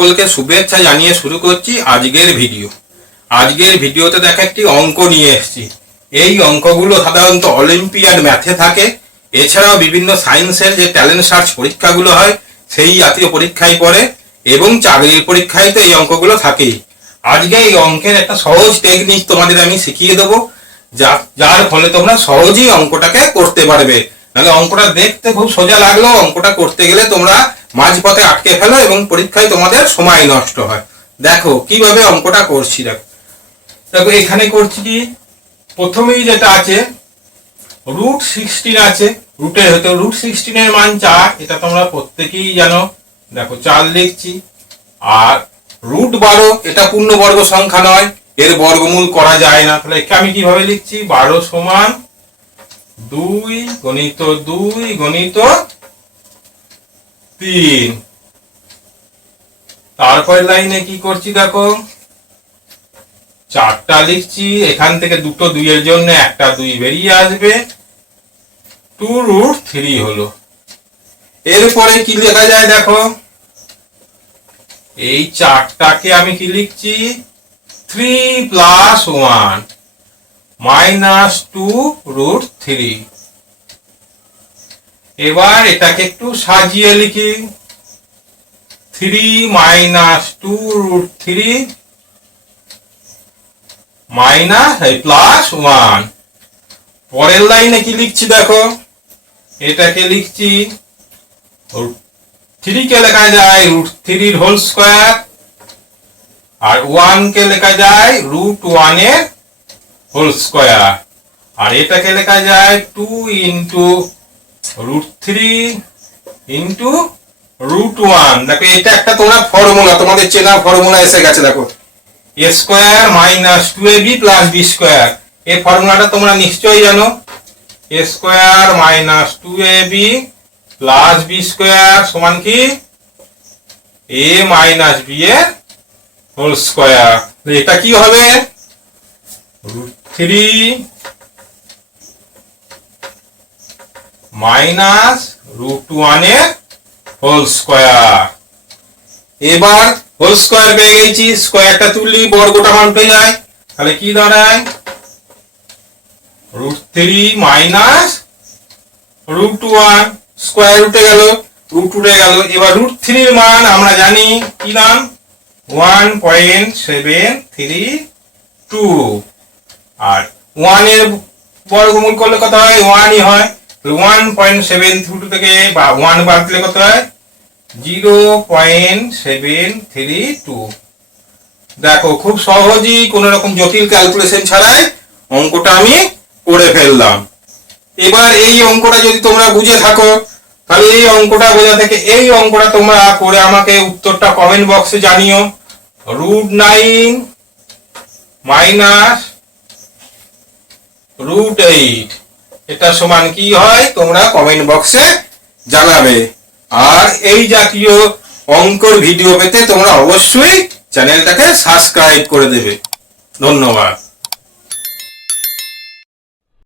সকলকে শুভেচ্ছা জানিয়ে শুরু করছি আজকের ভিডিও। আজকের ভিডিওতে দেখা একটি অঙ্ক নিয়ে এসেছি। এই অঙ্কগুলো সাধারণত অলিম্পিয়াড ম্যাথে থাকে, এছাড়াও বিভিন্ন সায়েন্সের যে ট্যালেন্ট সার্চ পরীক্ষাগুলো হয় সেই জাতীয় পরীক্ষায় পড়ে, এবং চাকরির পরীক্ষায় তো এই অঙ্কগুলো থাকেই। আজকে এই অঙ্কের একটা সহজ টেকনিক তোমাদের আমি শিখিয়ে দেবো, যার ফলে তোমরা সহজেই অঙ্কটাকে করতে পারবে। নাহলে অঙ্কটা দেখতে খুব সোজা লাগলো, অঙ্কটা করতে গেলে তোমরা মাঝপথে আটকে ফেলো এবং পরীক্ষায় তোমাদের সময় নষ্ট হয়। দেখো কিভাবে অঙ্কটা করছি। দেখো এখানে করছি কি, প্রথমেই যেটা আছে √16 আছে, রুটের হয়তো √16 এর মান 4, এটা তোমরা প্রত্যেকেই জানো। দেখো 4 লিখছি। আর √12 এটা পূর্ণবর্গ সংখ্যা নয়, এর বর্গমূল করা যায় না, তাহলে একে আমি কিভাবে লিখছি, 12 সমান 2 গণিত 2 গণিত 3। তারপরে লাইনে কি করছি, দেখো 4টা লিখছি, এখান থেকে দুটো 2 এর জন্য একটা 2 বেরিয়ে আসবে, 2√3 হলো। এরপরে কি লেখা যায়, দেখো এই 4টাকে আমি কি লিখছি, 3 + 1 -2√3। এবার এটাকে একটু সাজিয়ে লিখি, 3 - 2√3 +1। পরের লাইনে কি লিখছি, দেখো এটাকে লিখছি 3 কে লেখা যায় √3 হোল স্কয়ার, আর 1 কে লেখা যায় √1 এর হোল স্কয়ার, আর এটাকে লেখা যায় 2 √3 √1। দেখো এটা একটা তোমরা ফর্মুলা, তোমাদের চেনা ফর্মুলা এসে গেছে। দেখো a² - 2ab + b², এই ফর্মুলাটা তোমরা নিশ্চয়ই জানো। a² - 2ab + b² সমান কি a - b এর হোল স্কয়ার। এটা কি হবে, √3 -√1 এর হোল স্কয়ার। এবার হোল স্কয়ার পেয়ে গেছি, স্কয়ারটা তুললি বর্গটা মান পেয়ে যায়, তাহলে কি দাঁড়ায়, √3 - √1, স্কয়ার উঠে গেল, রুট উঠে গেল। এবার √3 এর মান আমরা জানি কি নাম, 1.732, আর 1 এর বর্গমূল করলে কত হয়, 1ই হয়। 1.732 থেকে 1 বাদ দিলে কত হয়, 0.732। দেখো খুব সহজেই কোন রকম জটিল ক্যালকুলেশন ছাড়াই অঙ্কটা আমি করে ফেললাম। এবার এই অঙ্কটা যদি তোমরা বুঝে থাকো, তাহলে এই অঙ্কটা বোঝা থেকে এই অঙ্কটা তোমরা করে আমাকে উত্তরটা কমেন্ট বক্সে জানিও। √9 - √8 এটা সমান কি হয়, তোমরা কমেন্ট বক্সে জানাবে। আর এই জাতীয় অঙ্কর ভিডিও পেতে তোমরা অবশ্যই চ্যানেলটাকে সাবস্ক্রাইব করে দেবে। ধন্যবাদ।